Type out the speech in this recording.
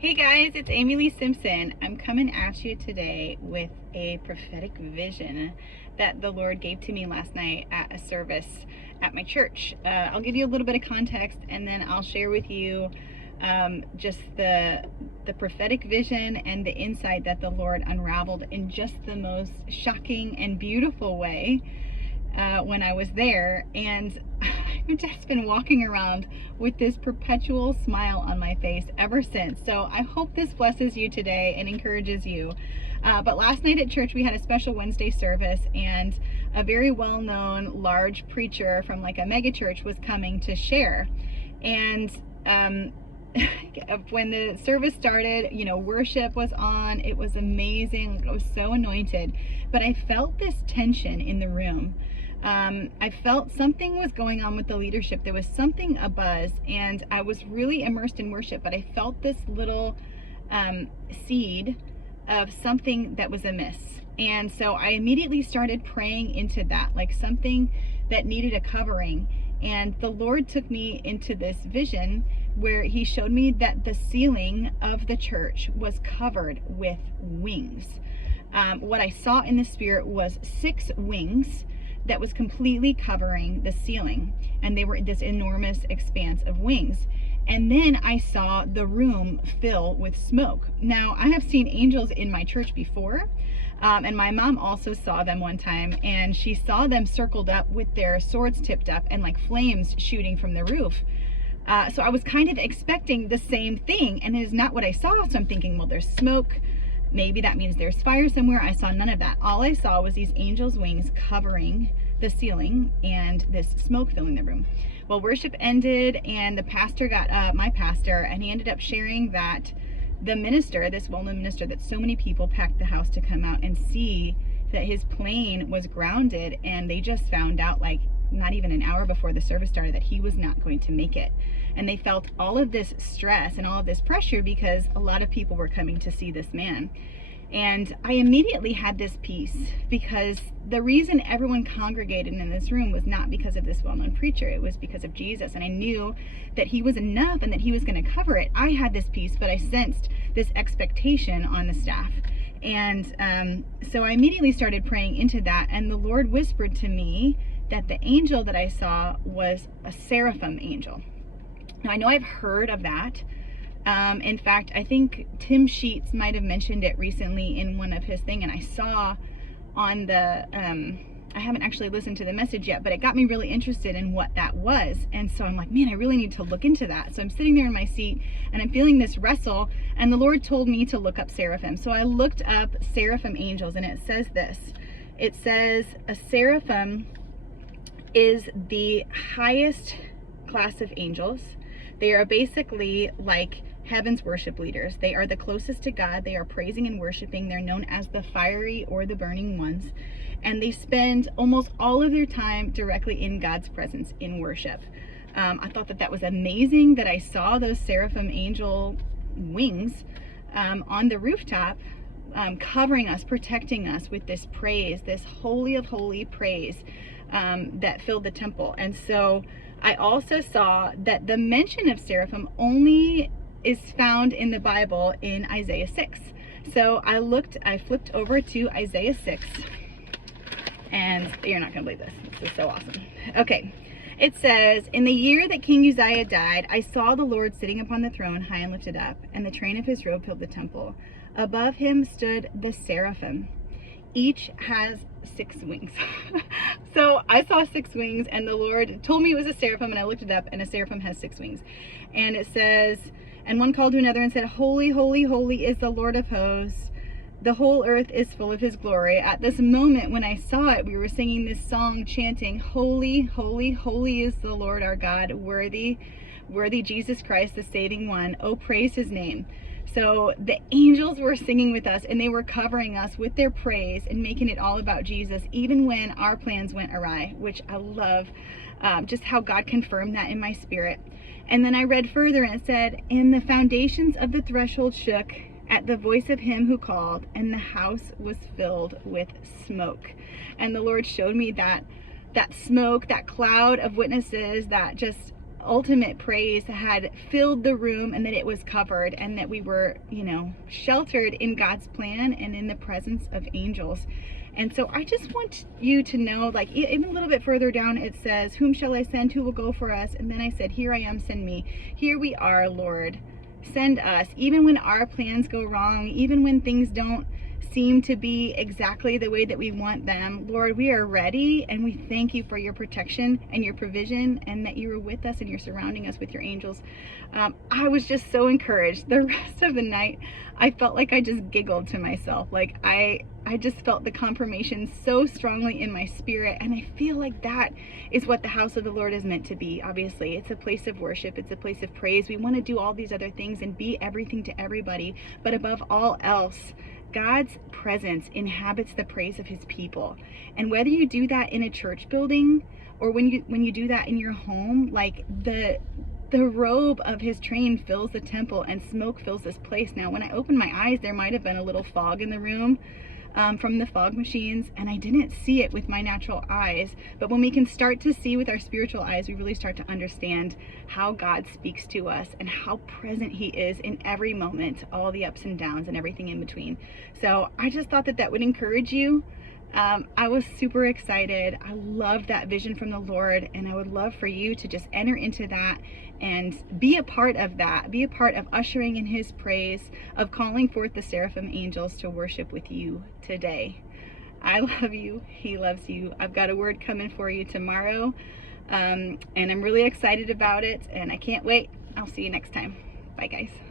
Hey guys, it's Amy Lee Simpson. I'm coming at you today with a prophetic vision that the Lord gave to me last night at a service at my church. I'll give you a little bit of context and then I'll share with you just the prophetic vision and the insight that the Lord unraveled in just the most shocking and beautiful way when I was there. And I've just been walking around with this perpetual smile on my face ever since. So I hope this blesses you today and encourages you. But last night at church, we had a special Wednesday service, and a very well-known large preacher from like a mega church was coming to share. And when the service started, worship was on. It was amazing. I was so anointed, but I felt this tension in the room. I felt something was going on with the leadership. There was something abuzz, and I was really immersed in worship, but I felt this little seed of something that was amiss. And so I immediately started praying into that, like something that needed a covering. And the Lord took me into this vision where he showed me that the ceiling of the church was covered with wings. What I saw in the spirit was 6 wings that was completely covering the ceiling, and they were this enormous expanse of wings. And then I saw the room fill with smoke. Now, I have seen angels in my church before, and my mom also saw them one time, and she saw them circled up with their swords tipped up and like flames shooting from the roof. So I was kind of expecting the same thing, and it is not what I saw. So I'm thinking, well, there's smoke. Maybe that means there's fire somewhere. I saw none of that. All I saw was these angels' wings covering the ceiling and this smoke filling the room. Well, worship ended, and the pastor got up, my pastor, and he ended up sharing that the minister, this well-known minister that so many people packed the house to come out and see, that his plane was grounded, and they just found out like not even an hour before the service started that he was not going to make it. And they felt all of this stress and all of this pressure because a lot of people were coming to see this man. And I immediately had this peace, because the reason everyone congregated in this room was not because of this well-known preacher. It was because of Jesus. And I knew that he was enough and that he was going to cover it. I had this peace, but I sensed this expectation on the staff. And so I immediately started praying into that. And the Lord whispered to me that the angel that I saw was a seraphim angel. Now, I know I've heard of that. In fact, I think Tim Sheets might have mentioned it recently in one of his things, and I saw on the, I haven't actually listened to the message yet, but it got me really interested in what that was. And so I'm like, man, I really need to look into that. So I'm sitting there in my seat and I'm feeling this wrestle, and the Lord told me to look up seraphim. So I looked up seraphim angels, and it says this. It says a seraphim is the highest class of angels. They are basically like heaven's worship leaders. They are the closest to God. They are praising and worshiping. They're known as the fiery or the burning ones. And they spend almost all of their time directly in God's presence in worship. I thought that that was amazing that I saw those seraphim angel wings on the rooftop, covering us, protecting us with this praise, this holy of holy praise that filled the temple. And so I also saw that the mention of seraphim only is found in the Bible in Isaiah 6. So I flipped over to Isaiah 6, and you're not gonna believe this. This is so awesome. Okay, it says, in the year that King Uzziah died, I saw the Lord sitting upon the throne, high and lifted up, and the train of his robe filled the temple. Above him stood the seraphim. Each has 6 wings. So I saw 6 wings, and the Lord told me it was a seraphim, and I looked it up, and a seraphim has 6 wings. And it says, and one called to another and said, holy, holy, holy is the Lord of hosts. The whole earth is full of his glory. At this moment when I saw it, we were singing this song chanting, holy, holy, holy is the Lord our God, worthy, worthy Jesus Christ, the saving one. Oh, praise his name. So the angels were singing with us, and they were covering us with their praise and making it all about Jesus, even when our plans went awry, which I love, just how God confirmed that in my spirit. And then I read further, and it said, and the foundations of the threshold shook at the voice of him who called, and the house was filled with smoke. And the Lord showed me that smoke, that cloud of witnesses, that just ultimate praise had filled the room, and that it was covered, and that we were, you know, sheltered in God's plan and in the presence of angels. And so I just want you to know, like, even a little bit further down, it says, whom shall I send? Who will go for us? And then I said, here I am, send me. Here we are, Lord. Send us. Even when our plans go wrong, even when things don't seem to be exactly the way that we want them, Lord, we are ready, and we thank you for your protection and your provision, and that you are with us and you're surrounding us with your angels. I was just so encouraged. The rest of the night, I felt like I just giggled to myself. Like I just felt the confirmation so strongly in my spirit, and I feel like that is what the house of the Lord is meant to be. Obviously, it's a place of worship, it's a place of praise. We want to do all these other things and be everything to everybody, but above all else, God's presence inhabits the praise of his people. And whether you do that in a church building or when you do that in your home, like the robe of his train fills the temple and smoke fills this place. Now, when I opened my eyes, there might have been a little fog in the room from the fog machines, and I didn't see it with my natural eyes. But when we can start to see with our spiritual eyes, we really start to understand how God speaks to us and how present he is in every moment, all the ups and downs and everything in between. So I just thought that that would encourage you. I was super excited. I loved that vision from the Lord, and I would love for you to just enter into that and be a part of that. Be a part of ushering in his praise, of calling forth the seraphim angels to worship with you today. I love you. He loves you. I've got a word coming for you tomorrow, and I'm really excited about it, and I can't wait. I'll see you next time. Bye, guys.